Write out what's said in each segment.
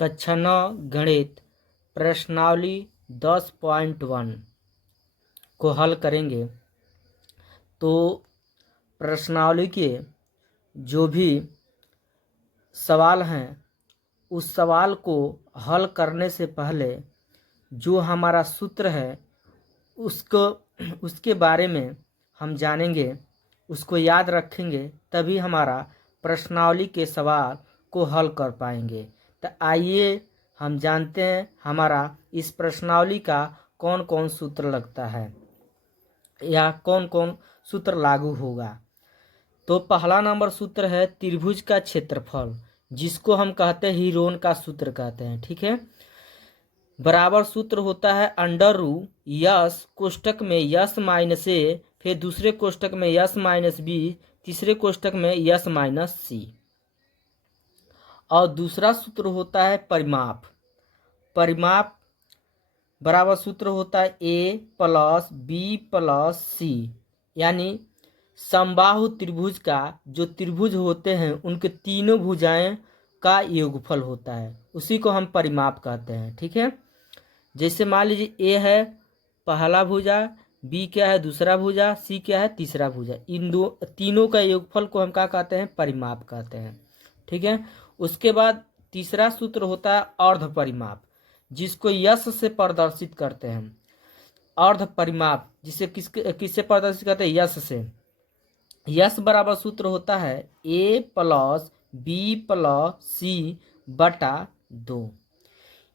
कक्षा 9 गणित प्रश्नावली 10.1 को हल करेंगे। तो प्रश्नावली के जो भी सवाल हैं उस सवाल को हल करने से पहले जो हमारा सूत्र है उसके बारे में हम जानेंगे, उसको याद रखेंगे, तभी हमारा प्रश्नावली के सवाल को हल कर पाएंगे। तो आइए हम जानते हैं हमारा इस प्रश्नावली का कौन कौन सूत्र लगता है या कौन कौन सूत्र लागू होगा। तो पहला नंबर सूत्र है त्रिभुज का क्षेत्रफल, जिसको हम कहते हैं हीरोन का सूत्र कहते हैं। ठीक है, बराबर सूत्र होता है अंडर रू यस कोष्टक में यस माइनस ए, फिर दूसरे कोष्टक में यस माइनस बी, तीसरे कोष्टक में यस माइनस सी। और दूसरा सूत्र होता है परिमाप। परिमाप बराबर सूत्र होता है ए प्लस बी प्लस सी, यानी समबाहु त्रिभुज का जो त्रिभुज होते हैं उनके तीनों भुजाएं का योगफल होता है, उसी को हम परिमाप कहते हैं। ठीक है, जैसे मान लीजिए ए है पहला भुजा, बी क्या है दूसरा भुजा, सी क्या है तीसरा भुजा, इन दो तीनों का योगफल को हम क्या कहते हैं परिमाप कहते हैं। ठीक है, उसके बाद तीसरा सूत्र होता है अर्ध परिमाप, जिसको यश से प्रदर्शित करते हैं। अर्ध परिमाप जिसे किससे प्रदर्शित करते हैं यश से। यश बराबर सूत्र होता है ए प्लस बी प्लस सी बटा 2।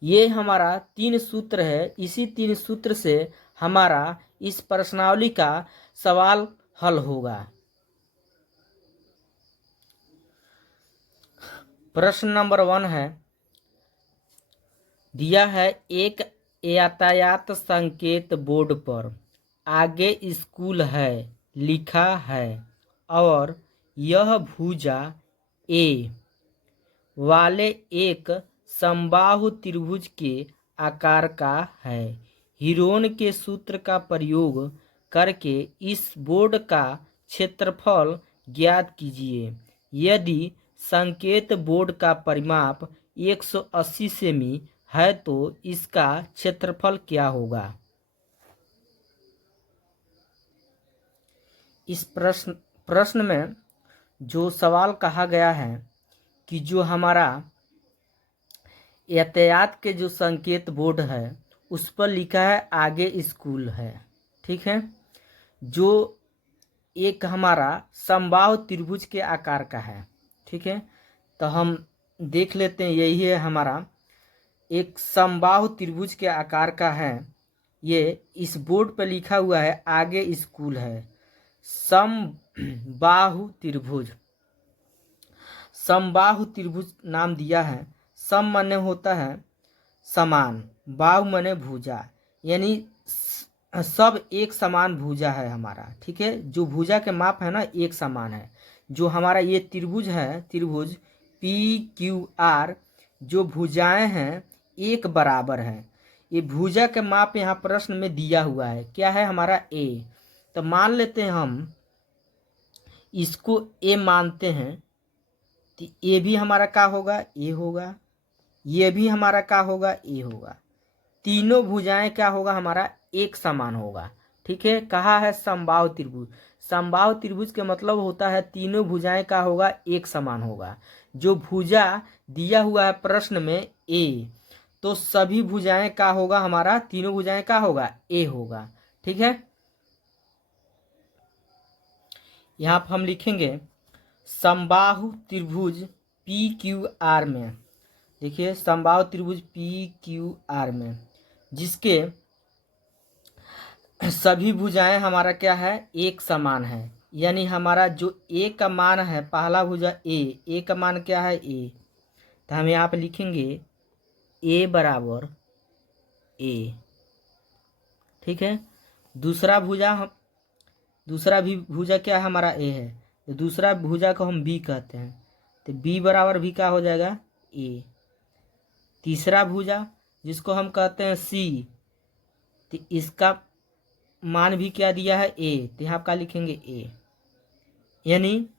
ये हमारा तीन सूत्र है, इसी तीन सूत्र से हमारा इस प्रश्नावली का सवाल हल होगा। प्रश्न नंबर 1 है, दिया है एक यातायात संकेत बोर्ड पर आगे स्कूल है लिखा है और यह भुजा ए वाले एक समबाहु त्रिभुज के आकार का है। हीरोन के सूत्र का प्रयोग करके इस बोर्ड का क्षेत्रफल ज्ञात कीजिए। यदि संकेत बोर्ड का परिमाप 180 सेमी है तो इसका क्षेत्रफल क्या होगा। इस प्रश्न में जो सवाल कहा गया है कि जो हमारा यातायात के जो संकेत बोर्ड है उस पर लिखा है आगे स्कूल है। ठीक है, जो एक हमारा समबाहु त्रिभुज के आकार का है। ठीक है, तो हम देख लेते हैं, यही है हमारा एक समबाहु त्रिभुज के आकार का है। ये इस बोर्ड पर लिखा हुआ है आगे स्कूल है। समबाहु त्रिभुज, समबाहु त्रिभुज नाम दिया है। सम माने होता है समान, बाहु माने भुजा, यानी सब एक समान भुजा है हमारा। ठीक है, जो भुजा के माप है ना एक समान है। जो हमारा ये त्रिभुज है, त्रिभुज पी क्यू आर, जो भुजाएं हैं एक बराबर है। ये भुजा के माप यहाँ प्रश्न में दिया हुआ है, क्या है हमारा ए। तो मान लेते हैं हम इसको ए मानते हैं, तो ए भी हमारा क्या होगा ए होगा, ये भी हमारा क्या होगा ए होगा। तीनों भुजाएं क्या होगा हमारा एक समान होगा। ठीक है, कहा है समबाहु त्रिभुज। समबाहु त्रिभुज के मतलब होता है तीनों भुजाएं का होगा एक समान होगा। जो भुजा दिया हुआ है प्रश्न में ए, तो सभी भुजाएं का होगा हमारा, तीनों भुजाएं का होगा ए होगा। ठीक है, यहाँ पर हम लिखेंगे समबाहु त्रिभुज पी क्यू आर में। देखिए समबाहु त्रिभुज पी क्यू आर में जिसके सभी भुजाएं हमारा क्या है एक समान है, यानी हमारा जो ए का मान है पहला भुजा ए का मान क्या है ए, तो हम यहाँ पे लिखेंगे ए बराबर ए। ठीक है, दूसरा भी भुजा क्या है हमारा ए है, तो दूसरा भुजा को हम बी कहते हैं, तो बी बराबर भी क्या हो जाएगा ए। तीसरा भुजा जिसको हम कहते हैं सी, तो इसका मान भी क्या दिया है ए, तो यहाँ का लिखेंगे ए, यानी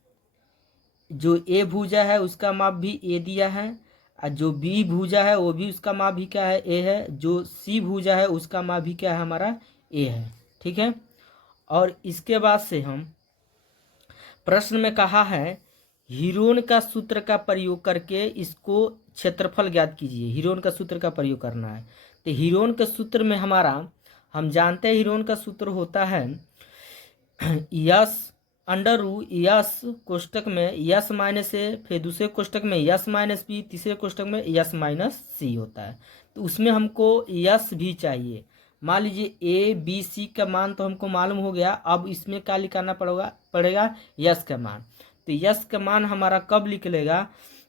जो ए भुजा है उसका माप भी ए दिया है जो बी भुजा है वो भी उसका मान भी क्या है, ए है। जो सी भुजा है उसका मान भी क्या है, हमारा ए है। ठीक है। और इसके बाद से हम प्रश्न में कहा है हीरोन का सूत्र का प्रयोग करके इसको क्षेत्रफल ज्ञात कीजिए। हीरोन का सूत्र का प्रयोग करना है। तो हीरोन के सूत्र में हमारा, हम जानते हैं हीरोन का सूत्र होता है यस अंडर रू यस कोष्टक में यस माइनस ए, फिर दूसरे कोष्टक में यस माइनस बी, तीसरे कोष्टक में यस माइनस सी होता है। तो उसमें हमको यस भी चाहिए। मान लीजिए ए बी सी का मान तो हमको मालूम हो गया, अब इसमें क्या लिखाना पड़ेगा यस का मान। तो यस का मान हमारा कब निकलेगा,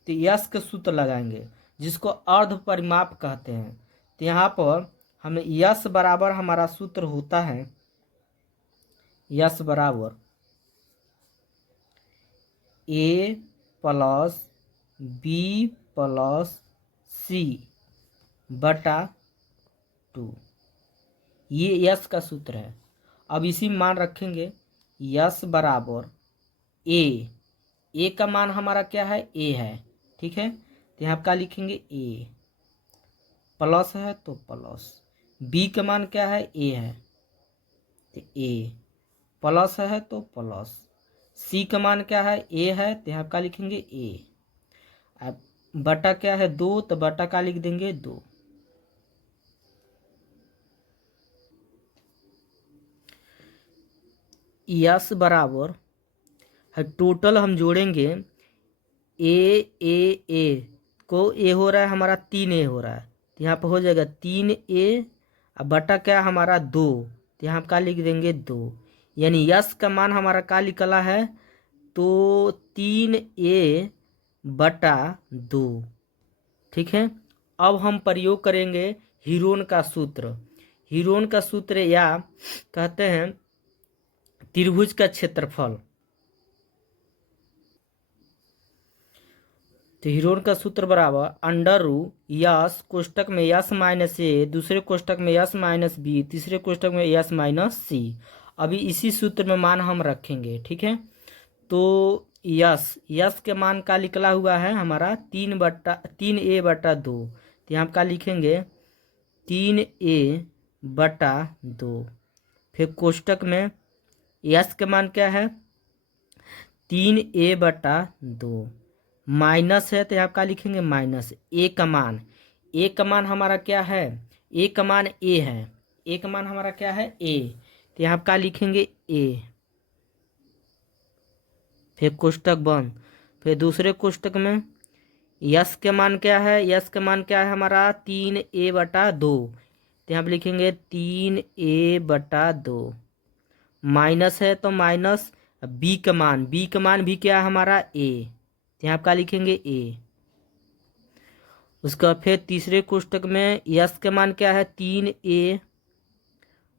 तो यस का सूत्र लगाएंगे जिसको अर्ध परिमाप कहते हैं। तो यहाँ पर हमें यस बराबर हमारा सूत्र होता है यस बराबर ए प्लस बी प्लस सी बटा 2। ये यस का सूत्र है। अब इसी में मान रखेंगे यस बराबर ए का मान हमारा क्या है, ए है। ठीक है। तो यहाँ क्या लिखेंगे, ए प्लस है तो प्लस, बी का मान क्या है, ए है तो ए प्लस है तो प्लस, सी का मान क्या है, ए है तो यहाँ क्या लिखेंगे ए। अब बटा क्या है 2, तो बटा का लिख देंगे 2। यस बराबर है, टोटल हम जोड़ेंगे ए को ए हो रहा है हमारा 3a हो रहा है, तो यहाँ पर हो जाएगा 3a। अब बटा क्या हमारा 2, तो यहाँ क्या लिख देंगे 2। यानी यस का मान हमारा क्या निकला है, तो 3a बटा 2। ठीक है। अब हम प्रयोग करेंगे हीरोन का सूत्र। हीरोन का सूत्र या कहते हैं त्रिभुज का क्षेत्रफल। तो हीरोन का सूत्र बराबर अंडर रू यस कोष्टक में यस माइनस ए, दूसरे कोष्टक में यस माइनस बी, तीसरे कोष्टक में यस माइनस सी। अभी इसी सूत्र में मान हम रखेंगे। ठीक है। तो यस के मान का निकला हुआ है हमारा 3a बटा 2। तो यहाँ का लिखेंगे 3a बटा 2। फिर कोष्टक में यस के मान क्या है, 3a बटा 2 माइनस है, तो यहाँ का लिखेंगे माइनस ए का मान। ए का मान हमारा क्या है, ए का मान ए है, ए का मान हमारा क्या है ए, तो यहाँ का लिखेंगे ए। फिर कोष्टक बंद। फिर दूसरे कोष्टक में यस के मान क्या है, यस का मान क्या है हमारा 3a बटा 2, तो यहाँ पर लिखेंगे 3a बटा 2 माइनस है तो माइनस बी का मान, बी का मान भी क्या है हमारा ए, तो यहाँ क्या लिखेंगे ए। उसका फिर तीसरे कोष्टक में यस का मान क्या है 3a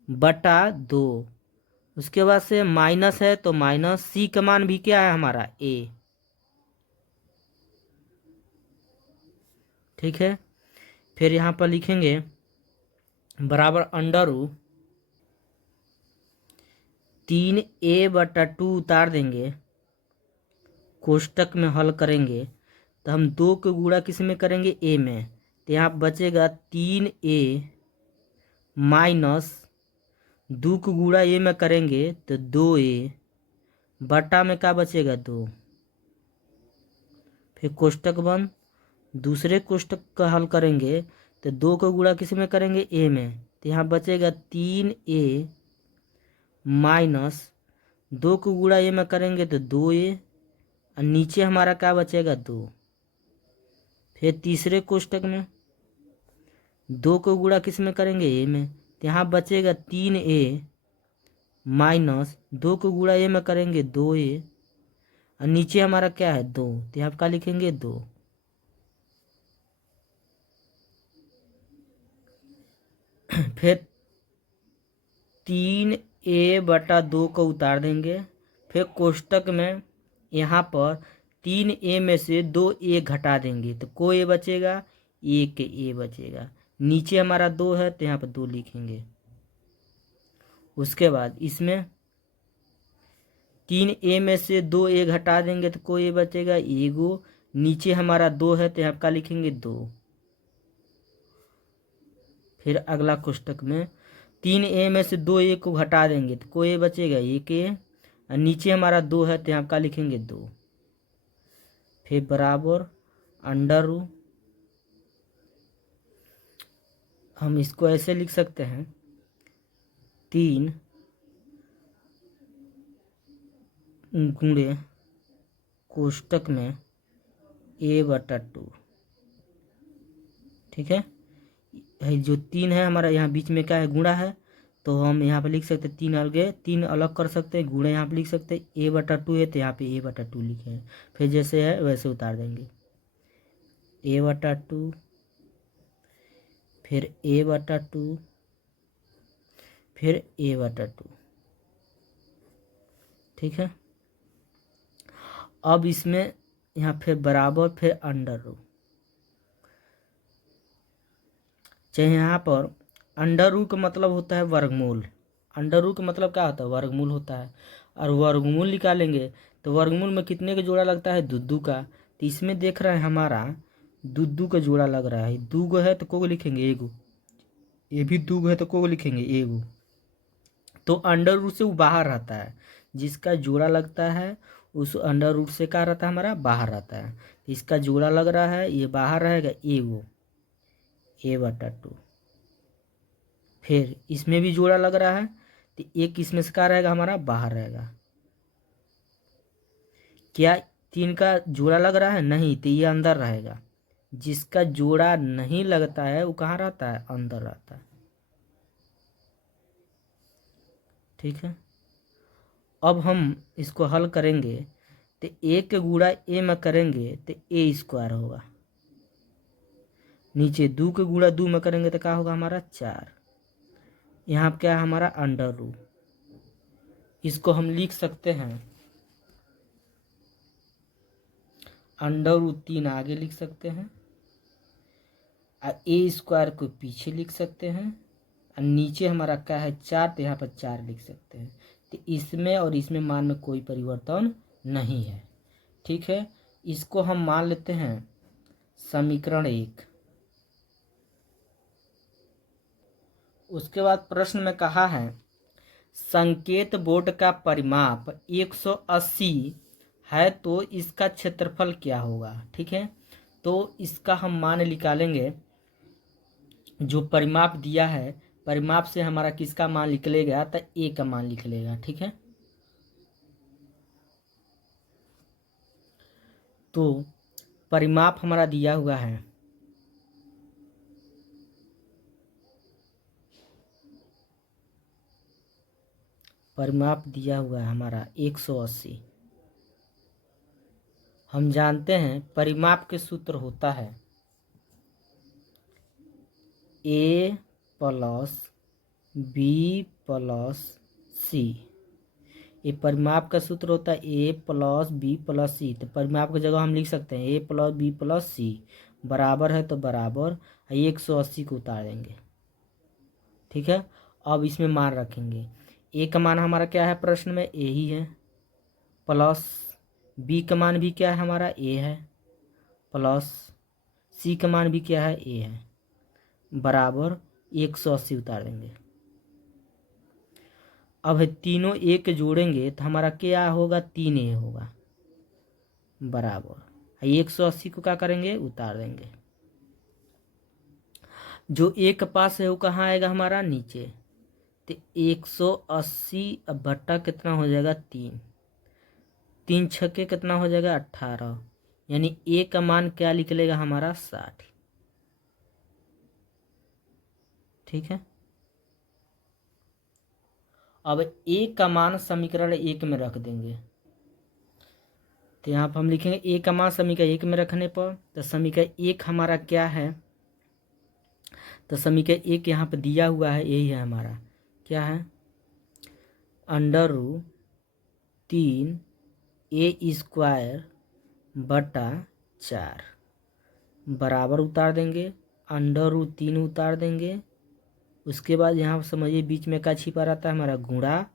बटा 2, उसके बाद से माइनस है तो माइनस, सी का मान भी क्या है हमारा ए। ठीक है। फिर यहाँ पर लिखेंगे बराबर अंडर रू 3a बटा 2 उतार देंगे, कोष्टक में हल करेंगे तो हम 2 को गुणा किस में करेंगे, ए में, तो यहाँ बचेगा 3a माइनस 2 को गुणा ए में करेंगे तो 2a बटा में क्या बचेगा 2। फिर कोष्टक बंद। दूसरे कोष्टक का हल करेंगे तो 2 को गुणा किस में करेंगे, ए में, तो यहाँ बचेगा 3a माइनस 2 को गुणा ए में करेंगे तो 2a, और नीचे हमारा क्या बचेगा 2। फिर तीसरे कोष्टक में 2 को गुणा किस में करेंगे, ए में, तो यहाँ बचेगा 3a माइनस 2 को गुणा ए में करेंगे 2a, और नीचे हमारा क्या है 2, तो यहाँ क्या लिखेंगे 2। फिर 3a बटा 2 को उतार देंगे। फिर कोष्टक में यहाँ पर 3a में से 2a घटा देंगे तो कोई a बचेगा, एक a बचेगा। नीचे हमारा 2 है तो यहाँ पर 2 लिखेंगे। उसके बाद इसमें 3a में से 2a घटा देंगे तो कोई a बचेगा, एगो। नीचे हमारा 2 है तो यहाँ क्या लिखेंगे 2। फिर अगला कोष्टक में 3a में से 2a को घटा देंगे तो कोई बचेगा 1a, और नीचे हमारा 2 है तो यहाँ क्या लिखेंगे 2। फिर बराबर अंडर रूट, हम इसको ऐसे लिख सकते हैं 3 गुणे कोष्टक में a/2। ठीक है, जो 3 है हमारा यहाँ बीच में क्या है गुणा है, तो हम यहाँ पे लिख सकते हैं 3 अलग कर सकते हैं, गुणा यहाँ पे लिख सकते हैं a/2 है तो यहाँ पे a/2 लिखे हैं। फिर जैसे है वैसे उतार देंगे a/2, फिर a/2, फिर a/2। ठीक है, अब इसमें यहाँ फिर बराबर फिर अंडर रूट, चाहे यहाँ पर अंडर रूट का मतलब होता है वर्गमूल। अंडर रूट का मतलब क्या होता है वर्गमूल होता है, और वर्गमूल निकालेंगे तो वर्गमूल में कितने का जोड़ा लगता है 2 का, तो इसमें देख रहे हैं हमारा 2 का जोड़ा लग रहा है। 2 है तो को लिखेंगे 1, ये भी 2 है तो को लिखेंगे 1। तो अंडर रूट से वो बाहर रहता है, जिसका जोड़ा लगता है उस अंडर रूट से क्या रहता है हमारा बाहर रहता है। इसका जोड़ा लग रहा है ये बाहर रहेगा a/2। फिर इसमें भी जोड़ा लग रहा है तो एक इसमें से क्या रहेगा हमारा बाहर रहेगा। क्या 3 का जोड़ा लग रहा है नहीं, तो ये अंदर रहेगा। जिसका जोड़ा नहीं लगता है वो कहाँ रहता है अंदर रहता है। ठीक है, अब हम इसको हल करेंगे तो 1 के गुणा a में करेंगे तो a² होगा, नीचे 2 के गुणा 2 में करेंगे तो क्या होगा हमारा 4। यहाँ क्या है हमारा अंडर रूट, इसको हम लिख सकते हैं अंडर रूट 3 आगे लिख सकते हैं, और a² को पीछे लिख सकते हैं, और नीचे हमारा क्या है 4 तो यहाँ पर 4 लिख सकते हैं। तो इसमें और इसमें मान में कोई परिवर्तन नहीं है। ठीक है, इसको हम मान लेते हैं समीकरण 1। उसके बाद प्रश्न में कहा है संकेत बोर्ड का परिमाप 180 है तो इसका क्षेत्रफल क्या होगा। ठीक है, तो इसका हम मान निकालेंगे, जो परिमाप दिया है परिमाप से हमारा किसका मान निकलेगा तो a का मान निकलेगा। ठीक है, तो परिमाप हमारा दिया हुआ है हमारा 180। हम जानते हैं परिमाप के सूत्र होता है a + b + c। ये परिमाप का सूत्र होता है a + b + c। तो परिमाप की जगह हम लिख सकते हैं a + b + c बराबर है तो बराबर 180 को उतार देंगे। ठीक है, अब इसमें मान रखेंगे a का मान हमारा क्या है प्रश्न में a ही है, प्लस b का मान भी क्या है हमारा a है, प्लस c का मान भी क्या है a है, बराबर 180 उतार देंगे। अब तीनों एक जोड़ेंगे तो हमारा क्या होगा 3a होगा, बराबर 180 को क्या करेंगे उतार देंगे। जो एक पास है वो कहाँ आएगा हमारा नीचे, तो 180 अब बट्टा कितना हो जाएगा 3, 3 छक्के कितना हो जाएगा 18, यानी a का मान क्या निकलेगा हमारा 60। ठीक है, अब a का मान समीकरण 1 में रख देंगे, तो यहाँ पर हम लिखेंगे a का मान समीकरण 1 में रखने पर तो समीकरण 1 हमारा क्या है, तो समीकरण 1 यहाँ पर दिया हुआ है यही है हमारा क्या है अंडर रूट 3a² बटा 4 बराबर उतार देंगे, अंडर रूट 3 उतार देंगे। उसके बाद यहाँ समझिए बीच में क्या छिपा रहता है हमारा गुणा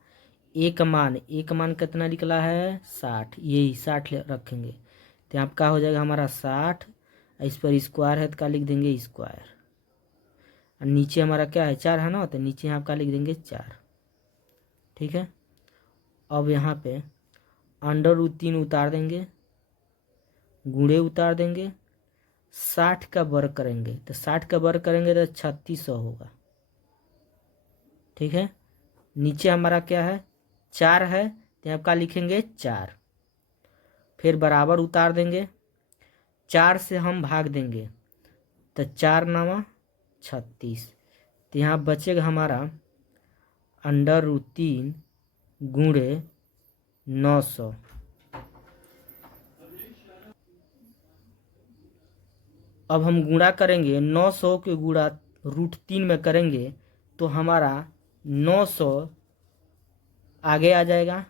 a का मान कितना निकला है 60, यही 60 रखेंगे तो यहाँ का हो जाएगा हमारा 60, इस पर स्क्वायर है तो क्या लिख देंगे स्क्वायर, और नीचे हमारा क्या है 4 है ना, तो नीचे यहाँ का लिख देंगे 4। ठीक है, अब यहाँ पे √3 उतार देंगे, गुणे उतार देंगे, 60 का वर्ग करेंगे, तो 60 का वर्ग करेंगे तो 3600 होगा। ठीक है, नीचे हमारा क्या है 4 है, तो यहाँ का लिखेंगे 4, फिर बराबर उतार देंगे, 4 से हम भाग देंगे तो 4 9 36, तो यहाँ बचेगा हमारा √3 गुणे 900। अब हम गुणा करेंगे, 900 के गुणा √3 में करेंगे तो हमारा 900 आगे आ जाएगा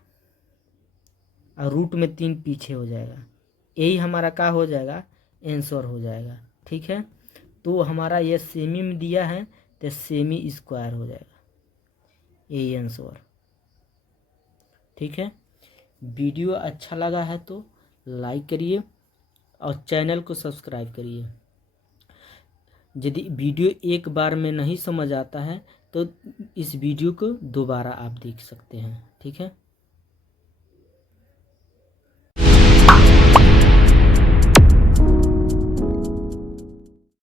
और रूट में 3 पीछे हो जाएगा, यही हमारा क्या हो जाएगा आंसर हो जाएगा। ठीक है, तो हमारा ये सेमी में दिया है तो सेमी स्क्वायर हो जाएगा, यही आंसर। ठीक है, वीडियो अच्छा लगा है तो लाइक करिए और चैनल को सब्सक्राइब करिए। यदि वीडियो एक बार में नहीं समझ आता है तो इस वीडियो को दोबारा आप देख सकते हैं। ठीक है।